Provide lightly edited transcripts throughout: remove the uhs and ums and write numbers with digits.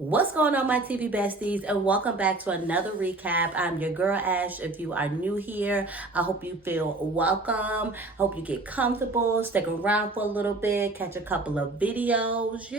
What's going on, my TV besties, and welcome back to another recap. I'm your girl Ash. If you are new here, I hope you feel welcome. Hope you get comfortable, stick around for a little bit, catch a couple of videos,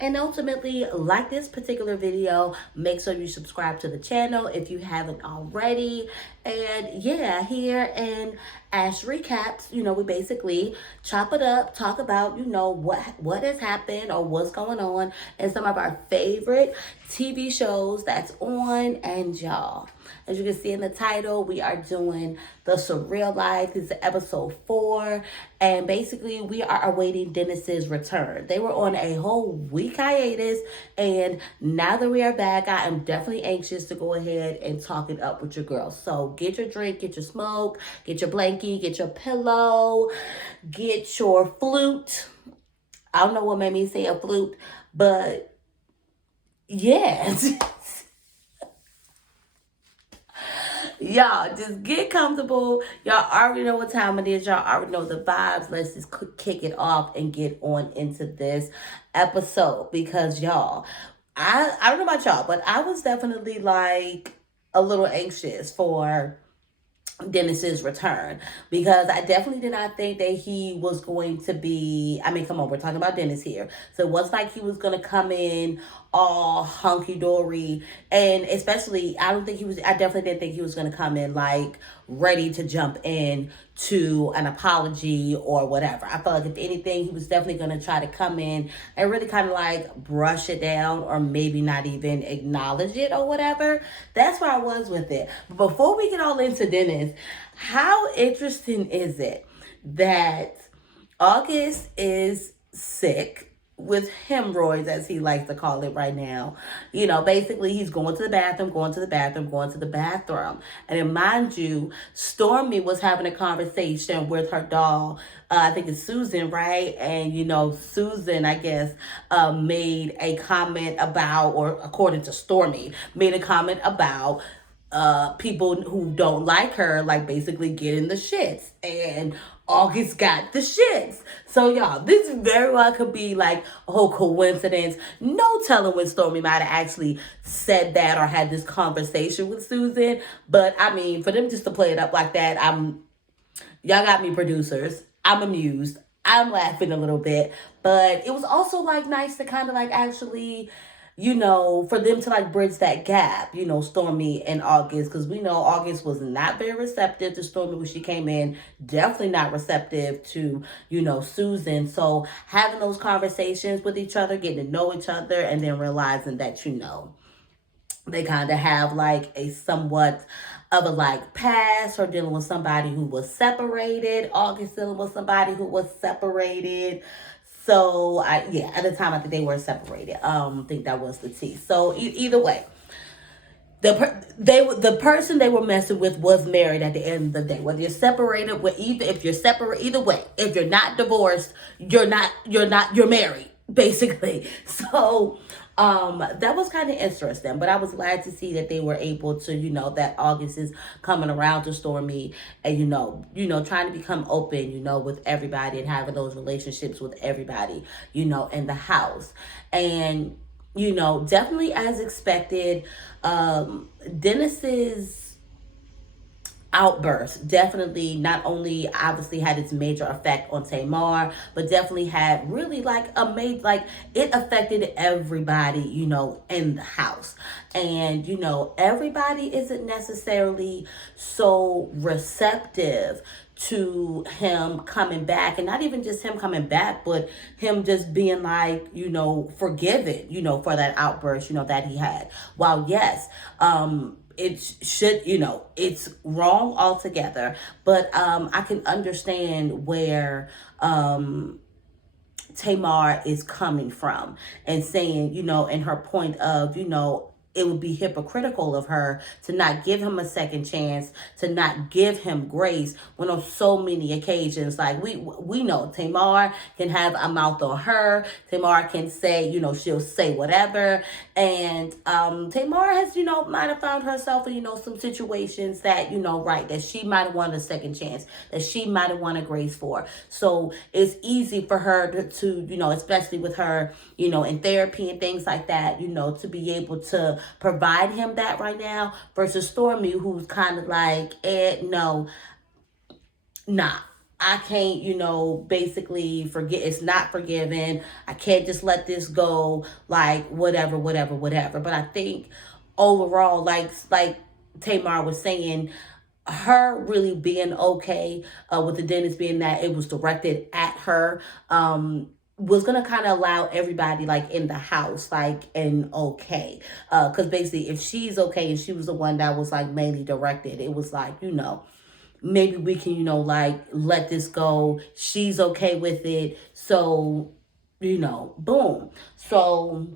and ultimately like this particular video. Make sure you subscribe to the channel if you haven't already. And yeah, here in Ash Recaps, we basically chop it up, talk about, what has happened or what's going on and some of our favorite TV shows that's on. And y'all, as you can see in the title, we are doing the Surreal Life. This is episode 4. And basically, we are awaiting Dennis's return. They were on a whole week hiatus. And now that we are back, I am definitely anxious to go ahead and talk it up with your girls. So get your drink, get your smoke, get your blankie, get your pillow, get your flute. I don't know what made me say a flute, but yeah. Y'all, just get comfortable. Y'all already know what time it is. Y'all already know the vibes. Let's just kick it off and get on into this episode. Because y'all, I don't know about y'all, but I was definitely like a little anxious for Dennis's return, because I definitely did not think that he was going to be, I mean, come on, we're talking about Dennis here. So it was like he was going to come in all hunky dory. And especially, I definitely didn't think he was going to come in like ready to jump in to an apology or whatever. I felt like if anything, he was definitely going to try to come in and really kind of like brush it down, or maybe not even acknowledge it or whatever. That's where I was with it. But before we get all into Dennis, how interesting is it that August is sick with hemorrhoids, as he likes to call it right now? Basically he's going to the bathroom, going to the bathroom, going to the bathroom. And then mind you, Stormy was having a conversation with her doll. I think it's Susan, right? And Susan, I guess, made a comment about, or according to Stormy, made a comment about people who don't like her, like basically getting the shits. And August got the shits. So y'all, this very well could be like a whole coincidence. No telling when Stormy might have actually said that or had this conversation with Susan. But I mean, for them just to play it up like that, y'all got me, producers. I'm amused. I'm laughing a little bit. But it was also like nice to kind of like actually, for them to like bridge that gap, Stormy and August, because we know August was not very receptive to Stormy when she came in, definitely not receptive to, Susan. So having those conversations with each other, getting to know each other, and then realizing that, they kind of have like a somewhat of a like past, or dealing with somebody who was separated. August dealing with somebody who was separated. So at the time I think they were separated. I think that was the T. So either way, the person they were messing with was married at the end of the day. Whether you're separated, if you're separate, either way, if you're not divorced, you're married, basically. So that was kind of interesting, but I was glad to see that they were able to, that August is coming around to Stormy, and trying to become open, with everybody, and having those relationships with everybody, in the house. And definitely as expected, Dennis's outburst definitely not only obviously had its major effect on Tamar, but definitely had really like it affected everybody, in the house. And everybody isn't necessarily so receptive to him coming back, and not even just him coming back, but him just being like, forgiven, for that outburst, that he had. While yes, it should, it's wrong altogether, but I can understand where Tamar is coming from, and saying, in her point of, it would be hypocritical of her to not give him a second chance, to not give him grace when on so many occasions, like we know Tamar can have a mouth on her. Tamar can say, she'll say whatever. And Tamar has, might have found herself in, some situations that, right, that she might have wanted a second chance, that she might have wanted grace for. So it's easy for her to especially with her, in therapy and things like that, to be able to provide him that right now versus Stormy, who's kind of like, no, nah. I can't, basically forget. It's not forgiven. I can't just let this go. Like whatever, whatever, whatever. But I think overall, like Tamar was saying, her really being okay with the dentist being that it was directed at her, was gonna kind of allow everybody like in the house like and okay, because basically if she's okay and she was the one that was like mainly directed, it was like maybe we can like let this go. She's okay with it, so boom. So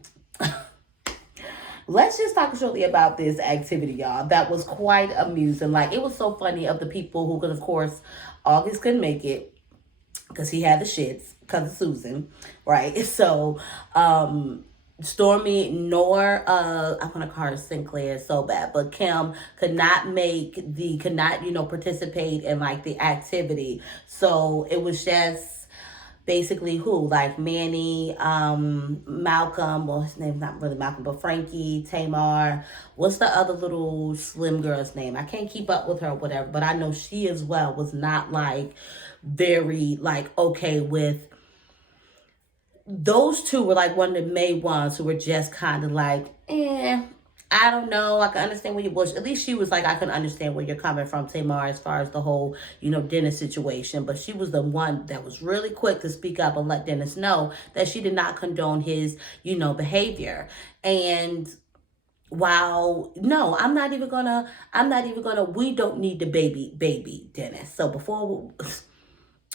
let's just talk shortly about this activity, y'all. That was quite amusing. Like, it was so funny of the people who could, of course, August couldn't make it because he had the shits because of Susan, right? So, Stormy nor I want to call her Sinclair so bad, but Kim could not participate in like the activity. So it was just basically who, like Manny, Malcolm, well his name's not really Malcolm, but Frankie, Tamar, what's the other little slim girl's name? I can't keep up with her or whatever, but I know she as well was not like very like okay with. Those two were like one of the main ones who were just kind of like, I don't know. I can understand where at least she was like, I can understand where you're coming from, Tamar, as far as the whole, Dennis situation. But she was the one that was really quick to speak up and let Dennis know that she did not condone his, behavior. And while no, I'm not even gonna, we don't need the baby Dennis. So before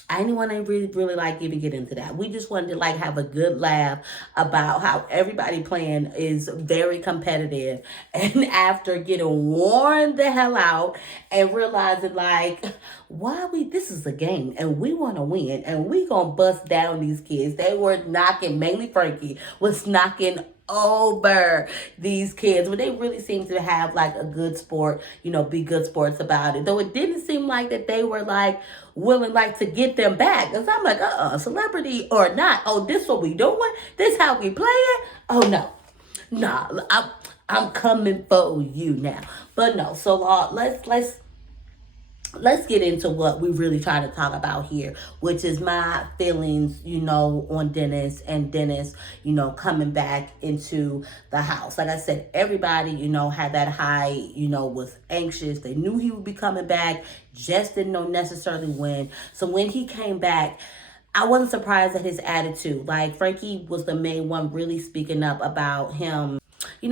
I didn't want to really like even get into that. We just wanted to like have a good laugh about how everybody playing is very competitive. And after getting worn the hell out and realizing like, this is a game and we want to win and we gonna bust down these kids. They were knocking, mainly Frankie was knocking over these kids, but they really seem to have like a good sport, be good sports about it. Though it didn't seem like that they were like willing like to get them back. Cause I'm like, celebrity or not. Oh, this what we doing? This how we play it? Oh no. Nah, I'm coming for you now. But no, so let's get into what we really trying to talk about here, which is my feelings, on Dennis and Dennis, coming back into the house. Like I said, everybody, had that high, was anxious. They knew he would be coming back, just didn't know necessarily when. So when he came back, I wasn't surprised at his attitude. Like Frankie was the main one really speaking up about him. He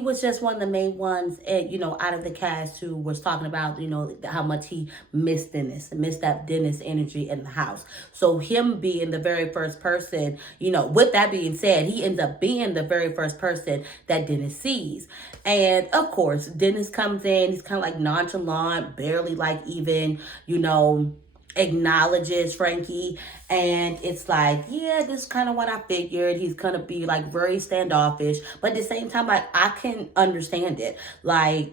was just one of the main ones, out of the cast who was talking about, how much he missed Dennis and missed that Dennis energy in the house. So him being the very first person, with that being said, he ends up being the very first person that Dennis sees. And of course, Dennis comes in, he's kind of like nonchalant, barely like even, acknowledges Frankie, and it's like, yeah, this is kind of what I figured. He's gonna be like very standoffish, but at the same time, like I can understand it. Like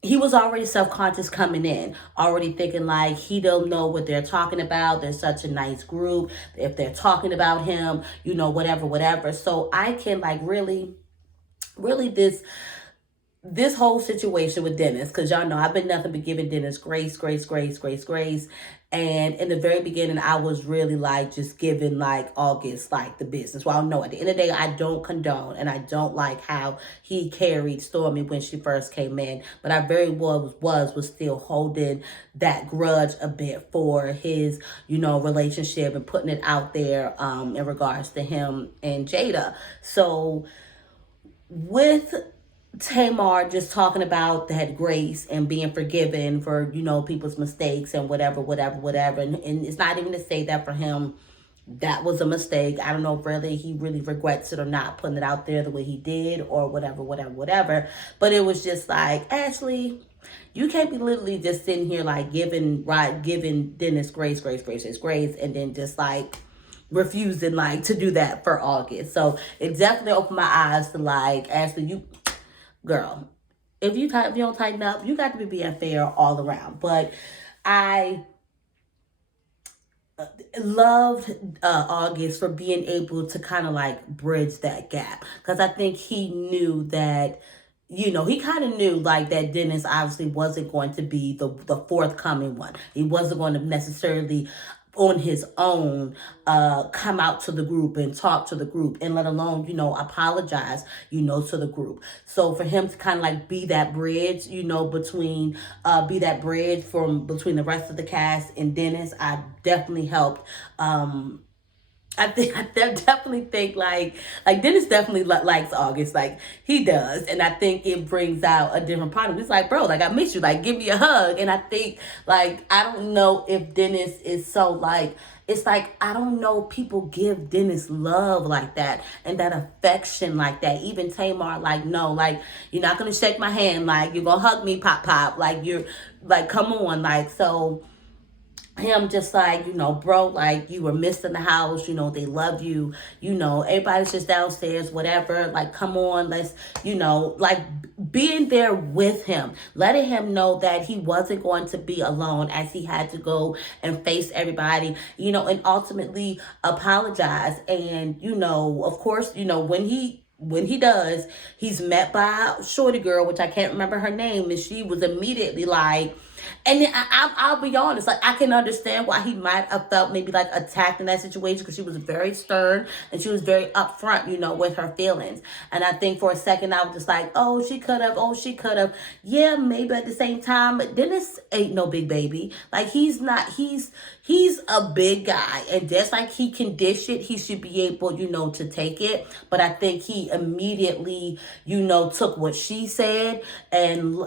he was already self-conscious coming in, already thinking like he don't know what they're talking about. They're such a nice group. If they're talking about him, whatever. So I can like really this whole situation with Dennis, because y'all know I've been nothing but giving Dennis grace. And in the very beginning, I was really like just giving like August like the business. Well, no, at the end of the day, I don't condone and I don't like how he carried Stormy when she first came in. But I very well was still holding that grudge a bit for his, relationship and putting it out there in regards to him and Jada. So with Tamar just talking about that grace and being forgiven for, people's mistakes and whatever. And it's not even to say that for him, that was a mistake. I don't know if really he really regrets it or not, putting it out there the way he did or whatever, whatever, whatever. But it was just like, Ashley, you can't be literally just sitting here like giving Dennis grace, grace, grace, grace, grace, and then just like refusing like to do that for August. So it definitely opened my eyes to like, Ashley, you girl, if you don't tighten up, you got to be being fair all around. But I loved August for being able to kind of like bridge that gap, because I think he knew that, he kind of knew like that Dennis obviously wasn't going to be the forthcoming one. He wasn't going to necessarily on his own come out to the group and talk to the group, and let alone apologize to the group. So for him to kind of like be that bridge, between be that bridge from between the rest of the cast and Dennis, I definitely helped. I definitely think like Dennis definitely likes August, like he does, and I think it brings out a different part of him. It's like, bro, like I miss you, like give me a hug. And I think like I don't know if Dennis is so like, it's like I don't know if people give Dennis love like that and that affection like that. Even Tamar, like, no, like you're not gonna shake my hand, like you're gonna hug me, pop pop, like you're like, come on, like. So him just like, bro, like you were missed in the house, they love you, everybody's just downstairs, whatever, like come on, let's, like being there with him, letting him know that he wasn't going to be alone as he had to go and face everybody, and ultimately apologize. And of course, when he does, he's met by Shorty Girl, which I can't remember her name, and she was immediately like, and then I'll be honest, like I can understand why he might have felt maybe like attacked in that situation, because she was very stern and she was very upfront, with her feelings. And I think for a second I was just like, oh, she could have. Yeah, maybe at the same time, but Dennis ain't no big baby. Like he's not, he's a big guy, and just like he can dish it, he should be able, to take it. But I think he immediately, took what she said and,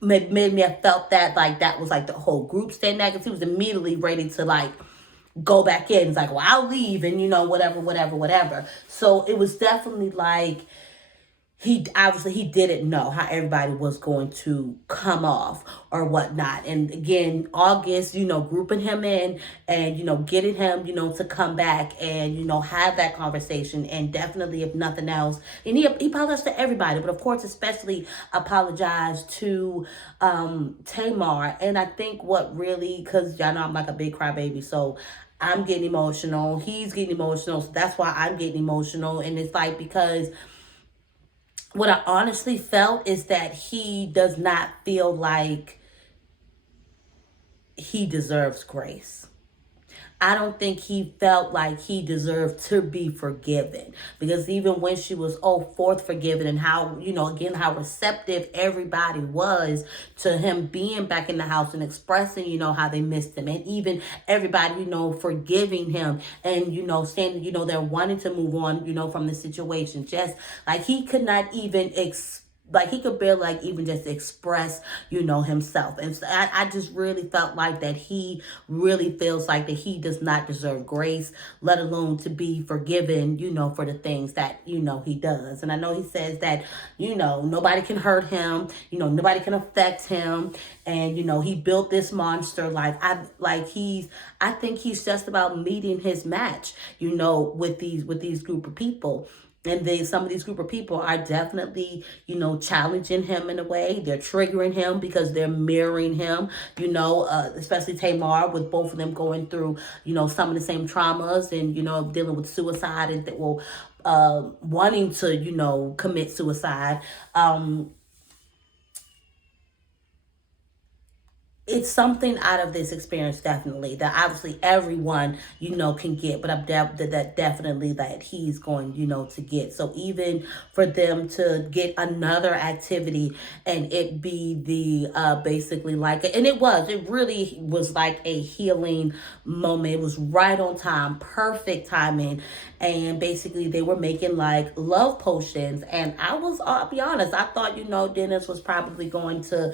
made me have felt that like that was like the whole group stand there, because he was immediately ready to like go back in. It's like, well, I'll leave, and whatever, whatever, whatever. So it was definitely like he obviously he didn't know how everybody was going to come off or whatnot. And again, August, grouping him in and, getting him, to come back and, have that conversation. And definitely, if nothing else, and he apologized to everybody, but of course, especially apologized to Tamar. And I think what really, because y'all know I'm like a big crybaby, so I'm getting emotional. He's getting emotional. So that's why I'm getting emotional. And it's like, because what I honestly felt is that he does not feel like he deserves grace. I don't think he felt like he deserved to be forgiven, because even when she was forth forgiven, and how, again, how receptive everybody was to him being back in the house and expressing, how they missed him, and even everybody, forgiving him and, standing, they're wanting to move on, from the situation. Just like he could not even like he could barely like even just express, himself. And so I just really felt like that he really feels like that he does not deserve grace, let alone to be forgiven, for the things that, he does. And I know he says that, nobody can hurt him, nobody can affect him. And, he built this monster. I think he's just about meeting his match, with these group of people. And then some of these group of people are definitely, challenging him in a way. They're triggering him because they're mirroring him, especially Tamar, with both of them going through, some of the same traumas and, dealing with suicide and wanting to, commit suicide. It's something out of this experience, definitely, that obviously everyone, can get, but I'm that definitely that he's going, to get. So even for them to get another activity and it be the basically like, and it really was like a healing moment. It was right on time, perfect timing. And basically they were making like love potions. And I'll be honest, I thought, Dennis was probably going to,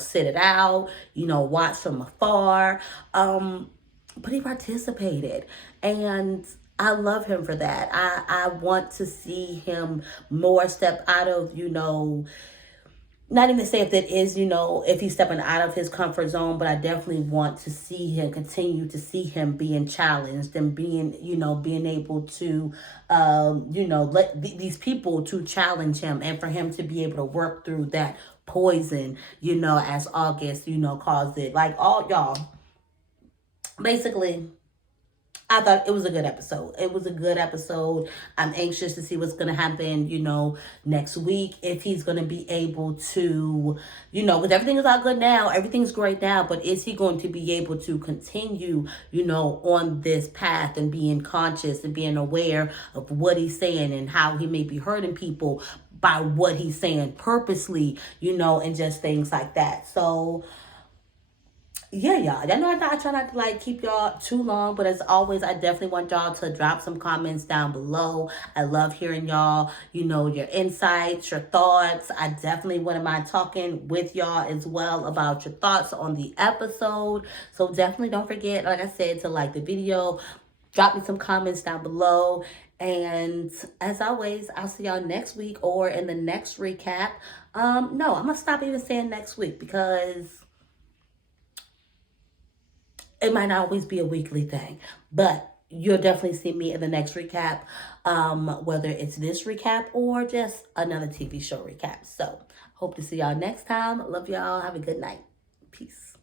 sit it out, watch from afar. but he participated, and I love him for that. I want to see him more step out of, not even say if that is, if he's stepping out of his comfort zone, but I definitely want to see him continue to see him being challenged and being, being able to, let these people to challenge him and for him to be able to work through that poison, as August, calls it. Like, all y'all, basically, I thought it was a good episode. It was a good episode. I'm anxious to see what's going to happen, next week. If he's going to be able to, because everything is all good now. Everything's great now. But is he going to be able to continue, on this path and being conscious and being aware of what he's saying and how he may be hurting people by what he's saying purposely, and just things like that. So, yeah, y'all. Know I try not to keep y'all too long, but as always, I definitely want y'all to drop some comments down below. I love hearing y'all, your insights, your thoughts. I definitely wouldn't mind talking with y'all as well about your thoughts on the episode. So definitely don't forget, like I said, to like the video, drop me some comments down below. And as always, I'll see y'all next week or in the next recap. No, I'm gonna stop even saying next week because it might not always be a weekly thing, but you'll definitely see me in the next recap, whether it's this recap or just another TV show recap. So hope to see y'all next time. Love y'all. Have a good night. Peace.